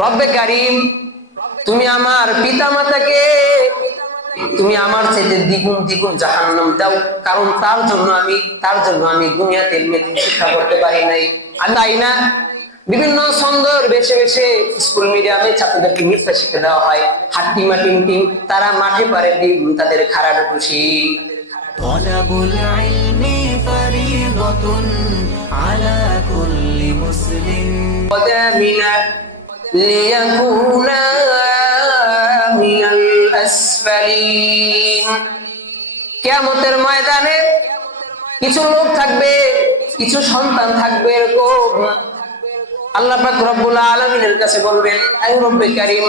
রব্বে কারীম, তুমি আমার পিতা মাতাকে তুমি আমার চাইতে দ্বিগুণ দ্বিগুণ জাহান্নাম দাও, কারণ তার জন্য আমি দুনিয়াতে মেদিন শিক্ষা করতে পারি নাই। আমি তাই না বিভিন্ন ছন্দর বেছে বেছে স্কুল মিডিয়ামে ছাত্রদেরকে মিথ্যা শিক্ষা দেওয়া হয়। হাট্টিমা টিম টিম, তারা মাঠে পারে তাদের খারাপ খুশি। তলাবুল ইলমি ফরিদাতুন আলা কুল্লি মুসলিম লিয়াকুনা মিনাল আসফালিন। কিয়ামতের ময়দানে কিছু লোক থাকবে, কিছু সন্তান থাকবে এরকম, আল্লাহ পাক রব্বুল আলামিনের কাছে বলবেন, আয় রব্বে কারীম,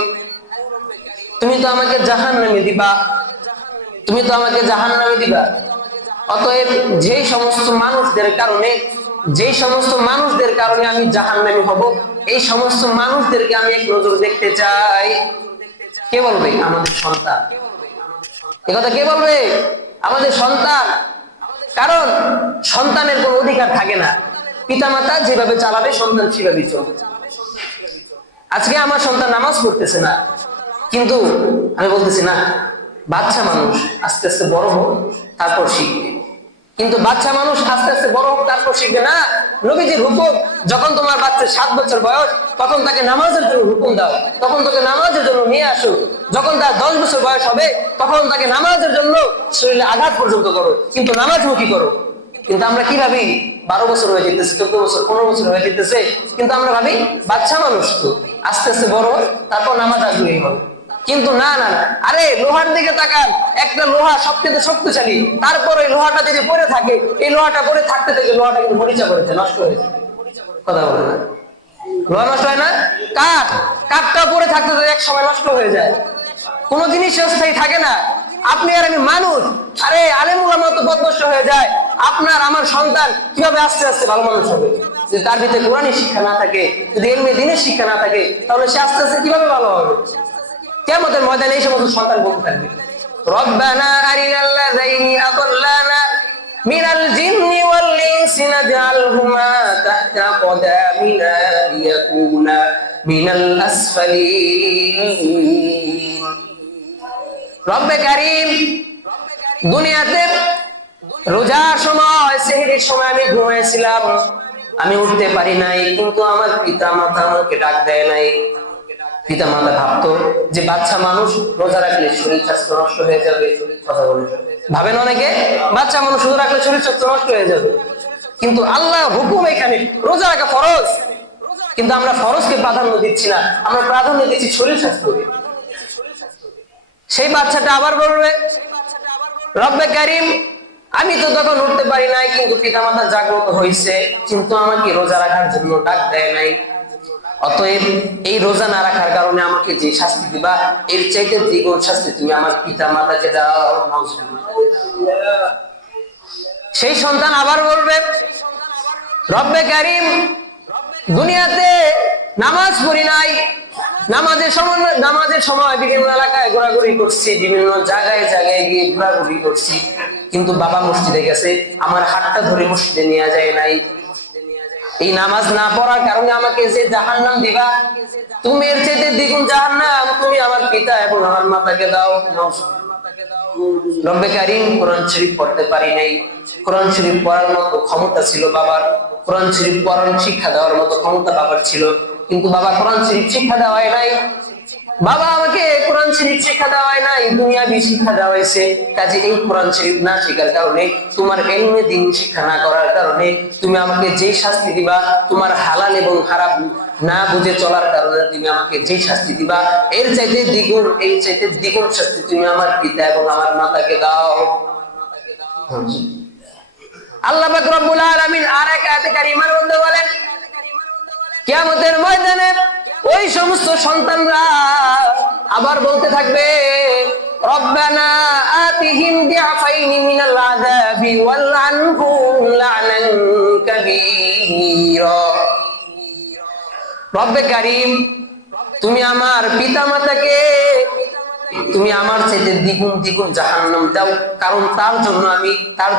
তুমি তো আমাকে জাহান্নামে দিবা, তুমি তো আমাকে জাহান্নামে দিবা। অতএব যেই সমস্ত মানুষদের কারণে আমি জাহান্নামী হব, এই সমস্ত মানুষদেরকে আমি এক নজর দেখতে চাই। কে বলবে? আমাদের সন্তান। এই কথা কে বলবে? আমাদের সন্তান। কারণ সন্তানের কোনো অধিকার থাকে না, পিতামাতা যেভাবে চালাবে সন্তান সেভাবেই চলবে। আজকে আমার সন্তান নামাজ পড়তেছে না, কিন্তু আমি বলতেছি না, বাচ্চা মানুষ আস্তে আস্তে বড় হোক তারপর শিখবে। কিন্তু বাচ্চা মানুষ আস্তে আস্তে বড় হোক তারপর শিখবে না। নবীজির হুকুম, যখন তোমার বাচ্চা 7 বছর বয়স তখন তাকে নামাজের জন্য হুকুম দাও, তখন তাকে নামাজের জন্য নিয়ে আসো। যখন তার 10 বছর বয়স হবে তখন তাকে নামাজের জন্য শরীরে আঘাত পর্যন্ত করো, কিন্তু নামাজমুখী করো। কিন্তু আমরা কি ভাবি? 12 বছর হয়ে যেতেছে, 14 বছর, 15 বছর হয়ে যেতেছে, কিন্তু আমরা ভাবি বাচ্চা মানুষ তো, আস্তে আস্তে বড় হয় তারপর নামাজ আগ্রহী হবে। কিন্তু না না না, আরে লোহার দিকে তাকান, একটা লোহা সবচেয়ে শক্তিশালী, তারপর এই লোহাটা যদি পড়ে থাকে, এই লোহাটা পড়ে থাকতে থেকে লোহাটা কিন্তু মরিচা করেছে, নষ্ট হয়েছে। কথা বলে না, লোহা নষ্ট হয় না? কাঠটা পড়ে থাকতে থেকে এক সময় নষ্ট হয়ে যায়। কোনো জিনিস স্থায়ী থাকে না। আপনি আর আমি মানুষ, আরে আলেম উলামা তো পথভ্রষ্ট হয়ে যায়, আপনার আমার সন্তান কিভাবে আস্তে আস্তে ভালো মানুষ হবে? যদি তার ভিতরে কোরআনী শিক্ষা না থাকে, যদি এলমে দ্বীনের শিক্ষা না থাকে, তাহলে সে আস্তে আস্তে কিভাবে ভালো হবে? কিয়ামতের ময়দানে এই সমস্ত সন্তান বলতে থাকবে, রব্বানা আরিনাল্লাযাইনি আদাল্লানা মিনাল জিন্নি ওয়াল ইনসি নাজআলহুমা তাহতা কদামিনা লিয়াকুনা মিনাল আসফালিন। রব্বে কারীম, দুনিয়াতে রোজার সময়, সেহরির সময় আমি ঘুমাইছিলাম, আমি উঠতে পারি নাই, কিন্তু আমার পিতা মাতা আমাকে ডাক দেয় নাই। পিতা মাতা ভাবতো যে বাচ্চা মানুষ রোজা রাখলে শরীর স্বাস্থ্য নষ্ট হয়ে যাবে। কথা বলে ভাবেন অনেকে, বাচ্চা মানুষ রোজা রাখলে শরীর স্বাস্থ্য নষ্ট হয়ে যাবে, কিন্তু আল্লাহ হুকুম এখানে রোজা রাখা ফরজ। কিন্তু আমরা ফরজকে প্রাধান্য দিচ্ছি না, আমরা প্রাধান্য দিচ্ছি শরীর স্বাস্থ্যকে। সেই বাচ্চাটা আবার বলবে, রব্বে কারীম, আমি তো তখন উঠতে পারি নাই, কিন্তু পিতামাতা জাগ্রত হয়েছে, কিন্তু আমাকে রোজা রাখার জন্য ডাক দেয় নাই। অতএব এই রোজা না রাখার কারণে আমাকে যে শাস্তি দিবা, এর চাইতে দ্বিগুণ শাস্তি তুমি আমার পিতা মাতাকে দাও। সেই সন্তান আবার বলবে, রব্বে কারীম, দুনিয়াতে নামাজ পড়ি নাই, নামাজের সময় বিভিন্ন এলাকায় ঘোরাঘুরি করছি, বিভিন্ন জায়গায় জায়গায় গিয়ে ঘোরাঘুরি করছি, কিন্তু বাবা মসজিদে গেছে, আমার হাতটা ধরে মসজিদে নিয়ে যায় নাই। এই নামাজ না পড়ার কারণে আমাকে যে জাহান্নাম দিবা, তুমি এর চাইতে দ্বিগুণ জাহান্নাম তুমি আমার পিতা এবং আমার মাতাকে দাও। রব্বে কারীম, কোরআন শরীফ পড়তে পারি নাই, কোরআন শরীফ পড়ার মতো ক্ষমতা ছিল বাবার, কোরআন শরীফ পড়ার শিক্ষা দেওয়ার মতো ক্ষমতা বাবার ছিল, কিন্তু বাবা কোরআন শরীফ শিক্ষা দেওয়ায় নাই। বাবা আমাকে কোরআন শরীফ শিক্ষা দেওয়ায় নাই, দুনিয়াবি শিক্ষা দেওয়াইছে। কাজে এই কোরআন শরীফ না শেখার কারণে, তোমার ইলমে দ্বীন শিক্ষা না করার কারণে তুমি আমাকে যে শাস্তি দিবা, তোমার হালাল এবং হারাম না বুঝে চলার কারণে তুমি আমাকে যে শাস্তি দিবা, এর চাইতে দ্বিগুণ শাস্তি তুমি আমার পিতা এবং আমার মাতাকে দাও। আল্লাহ পাক রব্বুল আলামিন আর এক আয়াতে কারিমার মধ্যে বলেন, কিয়ামতের ময়দানে ওই সমস্ত সন্তানরা আবার বলতে থাকবে, রব্বানা আতিহিম বিআফাইনি মিনাল আযাবি ওয়ালআনহুম লা'নান কাবীরা। রব্বে কারীম, তুমি আমার পিতা মাতাকে তুমি আমার চাইতে দ্বিগুণ দ্বিগুণ জাহান্নাম দাও, কারণ তার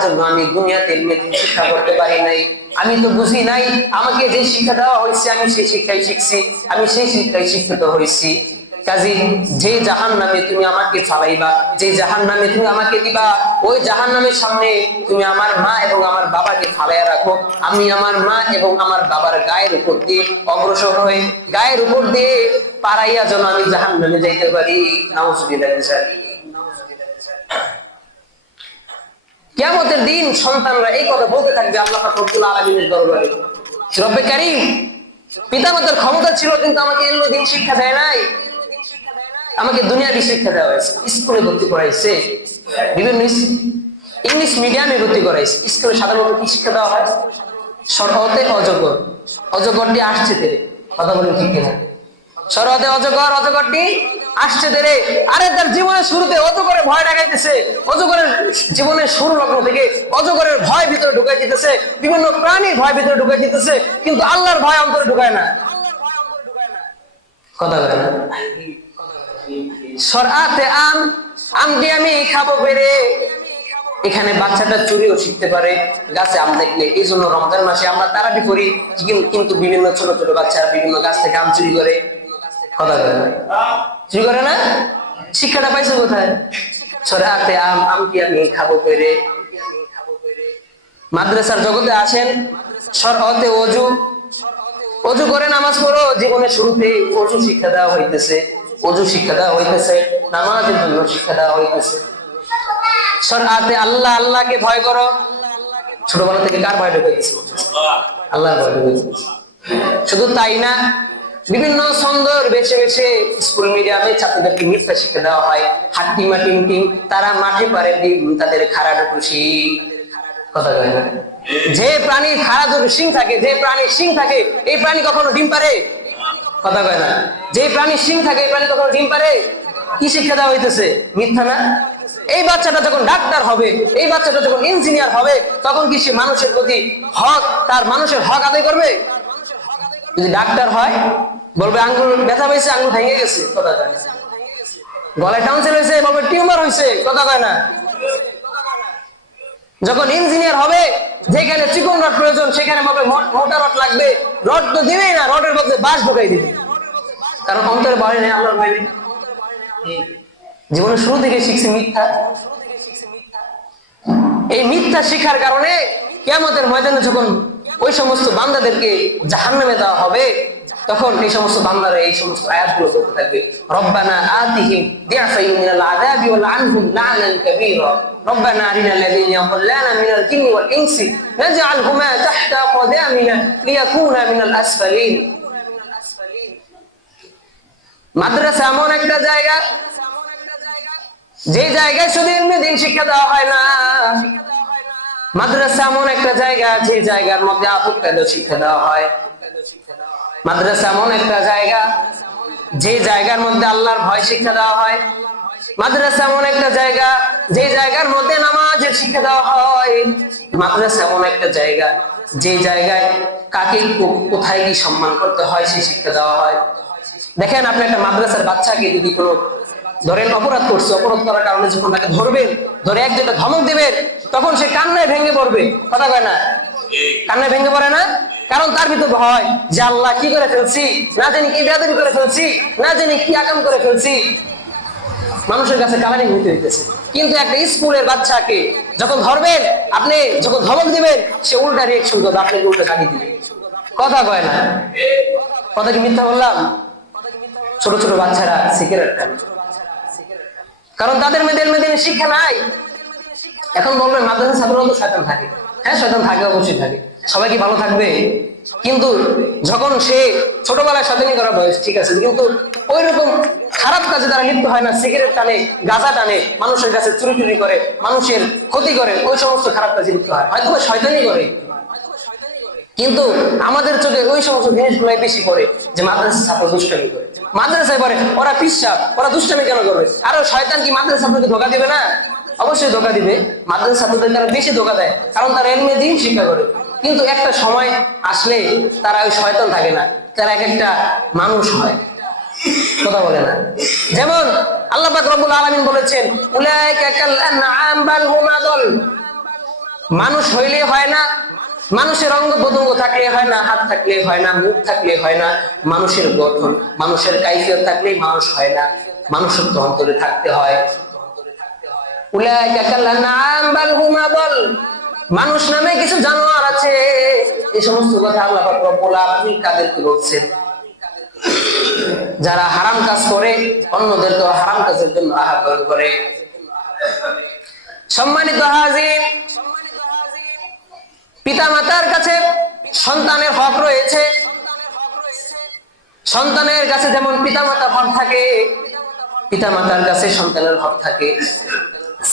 জন্য আমি দুনিয়াতে মেদিন শিক্ষা করতে পারি নাই। আমি তো বুঝি নাই, আমাকে যে শিক্ষা দেওয়া হয়েছে আমি সেই শিক্ষাই শিখছি, আমি সেই শিক্ষায় শিক্ষিত হয়েছি। কাজী যে জাহান্নামে তুমি আমাকে ফালাইবা, যে জাহান্নামে তুমি আমাকে দিবা, ওই জাহান্নামের সামনে তুমি আমার মা এবং আমার বাবাকে ফালাইয়া রাখো। আমি আমার মা এবং আমার বাবার গায়ের উপর দিয়ে অগ্রসর হয়ে গায়ের উপর দিয়ে পারাইয়া যেন আমি জাহান্নামে যাইতে পারি। নাউজুবিল্লাহ। কিয়ামতের দিন সন্তানরা এই কথা বলতে থাকবে আল্লাহ পাক রব্বুল আলামিনের দরবারে, রব্বে কারীম, পিতামাতার ক্ষমতা ছিল কিন্তু আমাকে এগুলো দিন শিক্ষা দেয় নাই, আমাকে দুনিয়াবি শিক্ষা দেওয়া হয়েছে, স্কুলে ভর্তি করাইছে, বিভিন্ন ইংলিশ মিডিয়ামে ভর্তি করাইছে। স্কুলে সাধারণত কি শিক্ষা দেওয়া হয়? সরহতে অজগর, অজগরটি আসছে তেরে, কথা বলেন ঠিক কিনা? সরহতে অজগর, অজগরটি আসছে তেরে। আরে তার জীবনের শুরুতে অজগরের ভয় দেখাইতেছে, অজগরের জীবনের শুরু লগ্ন থেকে অজগরের ভয় ভিতরে ঢুকাই দিতেছে, বিভিন্ন প্রাণীর ভয় ভিতরে ঢুকাই দিতেছে, কিন্তু আল্লাহর ভয় অন্তরে ঢুকায় না। কথা বলে না? সরআতে আম, আমটি আমি খাবো পেরে। এখানে বাচ্চাটা চুরিও শিখতে পারে গাছে আম দেখলে। এই জন্য রমজান মাসে আমরা তারাবি করি, কিন্তু বিভিন্ন ছোট ছোট বাচ্চারা বিভিন্ন গাছ থেকে আম চুরি করে। কথা বলে না? চুরি করে না? শিক্ষাটা পাইছে কোথায়? সরআতে আম, আমটি আমি খাবো পেরে। মাদ্রাসার জগতে আসেন, সরআতে অজু, অজু করে নামাজ পড়ো। জীবনের শুরুতে অজু শিক্ষা দেওয়া হইতেছে, অজু শিক্ষা দেওয়া হইতেছে, নামাজের জন্য শিক্ষা দেওয়া হইতেছে। সরআতে আল্লাহ, আল্লাহকে ভয় করো। ছোটবেলা থেকে কার ভয় ঢুকাইতেছে? আল্লাহর ভয় ঢুকাইতেছে। শুধু তাই না, বিভিন্ন ছন্দর বেছে বেছে স্কুল মিডিয়ামে ছাত্রদেরকে মিথ্যা শিক্ষা দেওয়া হয়। হাট্টিমা টিম টিম, তারা মাঠে পারে ডিম, তাদের খাড়া ঢুকুশি। কথা কয় না? যে প্রাণীর খাড়া দুটো শিং থাকে, যে প্রাণীর শিং থাকে, এই প্রাণী কখনো ডিম পারে? কথা কয় না? যে প্রাণীর শিং থাকে এই প্রাণী কখনো ডিম পারে? কি শিক্ষা দেওয়া হইতেছে? মিথ্যা না? এই বাচ্চাটা যখন ডাক্তার হবে, এই বাচ্চাটা যখন ইঞ্জিনিয়ার হবে, তখন কি সে মানুষের প্রতি হক, তার মানুষের হক আদায় করবে? যদি ডাক্তার হয় বলবে আঙ্গুল ব্যথা হয়েছে, আঙ্গুল ভেঙে গেছে। কথা কয় না? গলায় টাউন্সিল হয়েছে বলবে টিউমার হয়েছে। কথা কয় না? যখন ইঞ্জিনিয়ার হবে, যেখানে চিকন রড প্রয়োজন সেখানে বলবে মোটা রড লাগবে। রড তো দিবেই না, রডের বদলে বাঁশ ঢুকাই দিবে, কারণ অন্তরে ভয় নেই, আল্লাহর ভয় নেই। জীবনের শুরু থেকে শিখছি মিথ্যা। এই মিথ্যা শিখার কারণে কিয়ামতের ময়দানে যখন ওই সমস্ত বান্দাদেরকে জাহান্নামে দেওয়া হবে, তখন এই সমস্ত বান্দারা এই সমস্ত আয়াতগুলো বলতে থাকবে, রব্বানা আতিহিম দিআফাইন মিনাল আযাবি ওয়া লা'আনহুম লা'নান কাবীরা, রব্বানা আরিনাল লাযীনা ইয়াضلون মিনাল জিন্নি ওয়াল ইনসি নাজআলহুমা তাহতা কদামিনা লিয়াকুনা মিনাল আসফালিন। মাদ্রাসা এমন একটা জায়গা, যে জায়গায় শুধু এমনি দিন শিক্ষা দেওয়া হয় না। মাদ্রাসা এমন একটা জায়গা, যে জায়গার মধ্যে আদব কায়দা শিক্ষা দেওয়া হয়। মাদ্রাসা এমন একটা জায়গা, যে জায়গার মধ্যে আল্লাহর ভয় শিক্ষা দেওয়া হয়। মাদ্রাসা এমন একটা জায়গা, যে জায়গার মধ্যে নামাজের শিক্ষা দেওয়া হয়। মাদ্রাসা এমন একটা জায়গা, যে জায়গায় কাকে কোথায় কি সম্মান করতে হয় সেই শিক্ষা দেওয়া হয়। দেখেন, আপনি একটা মাদ্রাসার বাচ্চাকে যদি কোনো ধরেন অপরাধ করছে, অপরাধ করার কারণে যখন তাকে ধরবেন, ধরে এক যেটা ধমক দিবেন, তখন সে কান্নায় ভেঙে পড়বে। কথা কয় না? কান্নায় ভেঙে পড়ে না? কারণ তার ভিতর ভয় যে আল্লাহ কি করে ফেলছি, না জানি কি বেয়াদবি করে ফেলছি, না জানি কি আকাম করে ফেলছি। মানুষের কাছে কালারিং হইতে হইতেছে। কিন্তু একটা স্কুলের বাচ্চাকে যখন ধরবেন, আপনি যখন ধমক দিবেন, সে উল্টা রিয়েকশন করবে, আপনাকে উল্টা গালি দিবে। কথা কয় না? কথা কি মিথ্যা বললাম? ছোট ছোট বাচ্চারা সিগারেট খাবে, কারণ তাদের মেয়েদের শিক্ষা নাই। এখন বলবেন মাদ্রাসার ছাত্ররা তো শয়তান থাকে। হ্যাঁ, শয়তান থাকে, অবশ্যই থাকে। সবাই কি ভালো থাকবে? কিন্তু যখন সে ছোটবেলায় শয়তানি করা বয়স, ঠিক আছে, কিন্তু ওই রকম খারাপ কাজে তারা লিপ্ত হয় না। সিগারেট টানে, গাঁজা টানে, মানুষের কাছে চুরি টুরি করে, মানুষের ক্ষতি করে, ওই সমস্ত খারাপ কাজে লিপ্ত হয়, হয়তো শয়তানি করে। কিন্তু আমাদের চোখে ওই সমস্ত জিনিসগুলাই বেশি করে, যে মাদ্রাসার ছাত্র দুষ্টামি করে, মাদ্রাসায় পড়ে, ওরা পিশাব, ওরা দুষ্টামি কেন করবে? আর শয়তান কি মাদ্রাসার ছাত্রকে ধোকা দিবে না? অবশ্যই ধোকা দিবে। মাদ্রাসার ছাত্রদের তারা বেশি ধোকা দেয়, কারণ তারা এলমে দিন শিক্ষা করে। কিন্তু একটা সময় আসলে তারা ওই শয়তান থাকে না, তারা এক একটা মানুষ হয়। কথা বলে না? যেমন আল্লাহ পাক রব্বুল আলামিন বলেছেন, উলাইকা কাল আনআম বাল হুম আদল। মানুষ হইলে হয় না, মানুষের অঙ্গ প্রত্যঙ্গ থাকলে হয় না, হাত থাকলে হয় না, মুখ থাকলে হয় না, মানুষের গঠন, মানুষের কাইফিয়ত থাকলেই মানুষ হয় না, মানুষের তো অন্তরে থাকতে হয়। উলাইকা কাল্লানাম বাল হুম আদল, মানুষ নামে কিছু জানোয়ার আছে। এই সমস্ত কথা আল্লাহ পাক রব্বুল আলামিন কাদেরকে বলছেন? যারা হারাম কাজ করে, অন্যদেরকে হারাম কাজের জন্য আহ্বান করে। সম্মানিত হাজির, পিতামাতার কাছে সন্তানের হক রয়েছে। সন্তানের কাছে যেমন পিতামাতার হক থাকে, পিতামাতার কাছে সন্তানের হক থাকে,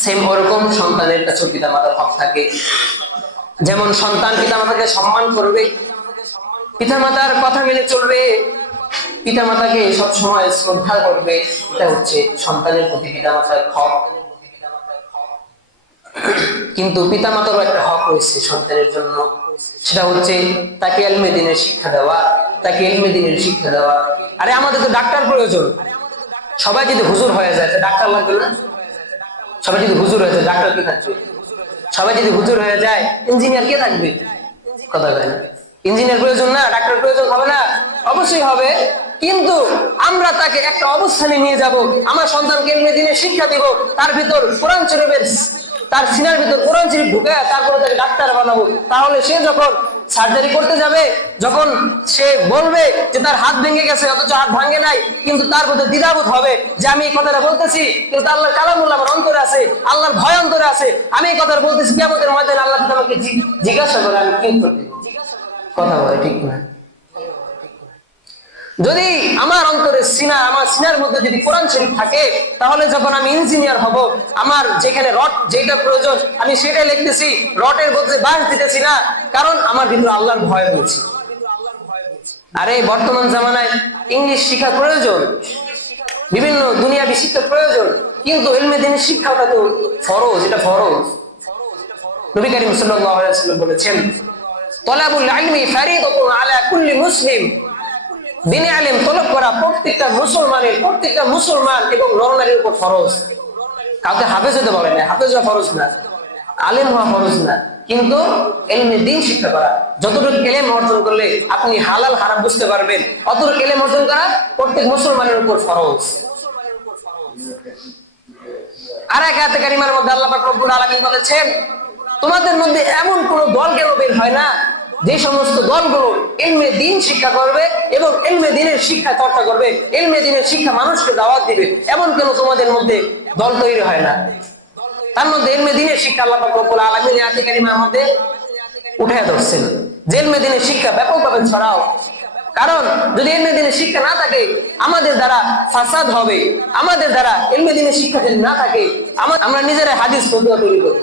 সেম ওরকম সন্তানের কাছে পিতামাতার হক থাকে। যেমন সন্তান পিতামাতাকে সম্মান করবে, পিতামাতার কথা মেনে চলবে, পিতামাতাকে সবসময় শ্রদ্ধা করবে, এটা হচ্ছে সন্তানের প্রতি পিতামাতার হক। কিন্তু পিতামাতারও একটা হক রয়েছে সন্তানের জন্য, সেটা হচ্ছে তাকে ইলমে দ্বীনের শিক্ষা দেওয়া, তাকে ইলমে দ্বীনের শিক্ষা দেওয়া। আরে আমাদের তো ডাক্তার প্রয়োজন, সবাই যদি হুজুর হয়ে যায় ডাক্তার লাগবে না? সবাই যদি হুজুর হয়ে যায় ডাক্তার কে থাকবে? সবাই যদি হুজুর হয়ে যায় ইঞ্জিনিয়ার কে থাকবে? কথা বলে না, ইঞ্জিনিয়ার প্রয়োজন না? ডাক্তার প্রয়োজন হবে না? অবশ্যই হবে। কিন্তু আমরা তাকে একটা অবস্থানে নিয়ে যাব, আমার সন্তানকে ইলমে দ্বীনের শিক্ষা দিব, তার ভিতর কোরআন শরীফের, তার সিনার ভিতর কোরআন শরীফ ঢুকে তারপরে তাকে ডাক্তার বানাবো। তাহলে সে যখন সার্জারি করতে যাবে, যখন সে বলবে যে তার হাত ভেঙে গেছে অথচ হাত ভাঙে নাই, কিন্তু তার মধ্যে দ্বিধাবোধ হবে যে আমি এই কথাটা বলতেছি কিন্তু আল্লাহর কালামুল্লাহ আমার অন্তরে আছে, আল্লাহর ভয় অন্তরে আছে, আমি এই কথাটা বলতেছি, কিয়ামতের ময়দানে আল্লাহ আমাকে জিজ্ঞাসা করে আমি কি উত্তর দেব? কথা বলে ঠিক না? যদি আমার অন্তরে সিনা, আমার সিনার মধ্যে যদি কোরআন শরীফ থাকে, তাহলে যখন আমি ইঞ্জিনিয়ার হব, আমার যেখানে রড যেটা প্রয়োজন আমি সেটাই লিখতেছি, রডের বদলে বাঁশ দিতেছি না, কারণ আমার ভিতরে আল্লাহর ভয় রয়েছে। আরে বর্তমান জামানায় ইংলিশ শিক্ষা প্রয়োজন, বিভিন্ন দুনিয়াবি শিক্ষা প্রয়োজন, কিন্তু ইলমে দ্বীনের শিক্ষাটা তো ফরজ, এটা ফরজ। নবী করিম সাল্লাল্লাহু আলাইহি ওয়াসাল্লাম বলেছেন, তলাবুল ইলমি ফারিদাতুন আলা কুল্লি মুসলিম, দ্বীনে ইলম তলব করা প্রত্যেকটা মুসলমানের, প্রত্যেকটা মুসলমান এবং নরনারীর উপর ফরজ। কাউকে হাফেজ হতে বলে না, হাফেজ হওয়া ফরজ না, আলেম হওয়া ফরজ না, কিন্তু ইলমে দ্বীন শিক্ষা করা, যতটুকু ইলম অর্জন করলে আপনি হালাল হারাম বুঝতে পারবেন, অতটুকু ইলম অর্জন করা প্রত্যেক মুসলমানের উপর ফরজ। আর এক আয়াতে কারিমার মধ্যে আল্লাহ পাক রব্বুল আলামিন বলেছেন, তোমাদের মধ্যে এমন কোন দল কেন বের হয় না যে সমস্ত দলগুলো ইলমে দ্বীন শিক্ষা করবে এবং ইলমে দ্বীনের শিক্ষা চর্চা করবে, ইলমে দ্বীনের শিক্ষা মানুষকে দাওয়াত দিবে, এমন কেন তোমাদের মধ্যে দল তৈরি হয় না? তার মধ্যে ইলমে দ্বীনের শিক্ষা আল্লাহ পাক রব্বুল আলামিন আয়াতে কারিমার মধ্যে উঠায় ধরছেন যে ইলমে দ্বীনের শিক্ষা ব্যাপকভাবে ছড়াও। কারণ যদি ইলমে দ্বীনের শিক্ষা না থাকে, আমাদের দ্বারা ফাসাদ হবে, আমাদের দ্বারা ইলমে দ্বীনের শিক্ষা যদি না থাকে, আমরা নিজেরাই হাদিস ফতোয়া তৈরি করব,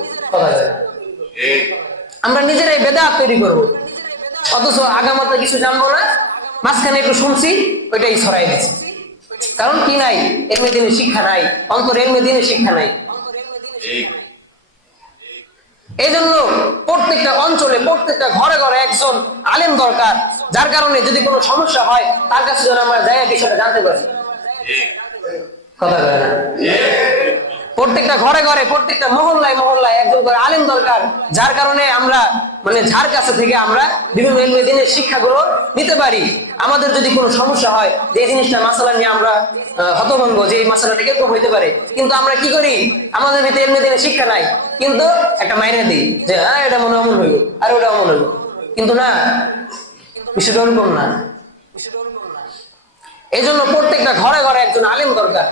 আমরা নিজেরাই বেদাত তৈরি করব, অথচ আগামাতা কিছু জানবো না, মাঝখানে একটু শুনছি ওইটাই ছড়াই দিচ্ছি। কারণ কি নাই? ইলমে দ্বীনের শিক্ষা নাই, অন্তরে ইলমে দ্বীনের শিক্ষা নাই। এই জন্য প্রত্যেকটা অঞ্চলে, প্রত্যেকটা ঘরে ঘরে একজন আলেম দরকার, যার কারণে যদি কোনো সমস্যা হয় তার কাছে যেন আমরা যাই বিষয়টা জানতে পারি। কথা বলে না? প্রত্যেকটা ঘরে ঘরে, প্রত্যেকটা মহল্লায় মহল্লায় একজন করে আলেম দরকার, যার কারণে আমরা যার কাছে থেকে আমরা বিভিন্ন ইলমে দ্বীনের শিক্ষাগুলো নিতে পারি। আমাদের যদি কোনো সমস্যা হয় যে এই জিনিসটা মাসালা নিয়ে আমরা হতভম্ব, যে এই মাসালাটা কিরকম হইতে পারে, কিন্তু আমরা কি করি, আমাদের ভিতরে ইলমে দ্বীনের শিক্ষা নাই, কিন্তু একটা মাইনে দিই যে হ্যাঁ এটা মনে অমন হইব আর ওটা অমন হইব, কিন্তু না, বিষয়টা ওরকম না। এই জন্য প্রত্যেকটা ঘরে ঘরে একজন আলেম দরকার।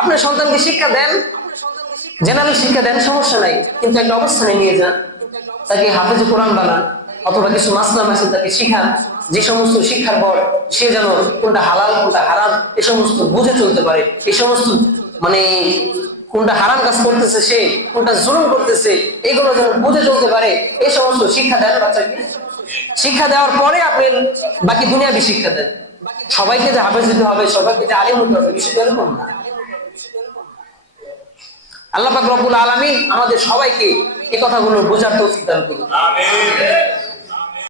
আপনার সন্তানকে শিক্ষা দেন, জেনারেল শিক্ষা দেন, সমস্যা নাই, কিন্তু একটা অবস্থানে নিয়ে যান, তাকে হাফেজে কোরআন বানান, অথবা কিছু মাসলা মাসিল তাকে শিখান, যে সমস্ত শিক্ষার পর সে যেন কোনটা হালাল কোনটা হারাম এই সমস্ত বুঝে চলতে পারে, এই সমস্ত কোনটা হারাম কাজ করতেছে, সে কোনটা জুলুম করতেছে, এগুলো যেন বুঝে চলতে পারে, এই সমস্ত শিক্ষা দেন বাচ্চাকে। শিক্ষা দেওয়ার পরে আপনি বাকি দুনিয়াবি শিক্ষা দেন। সবাইকে যে হাফেজ দিতে হবে, সবাইকে যে আলিম হতে হবে, বিষয়টা এরকম না। আল্লাহ পাক রব্বুল আলামিন আমাদের সবাইকে এই কথাগুলো বোঝার তৌফিক দান করুন। আমিন।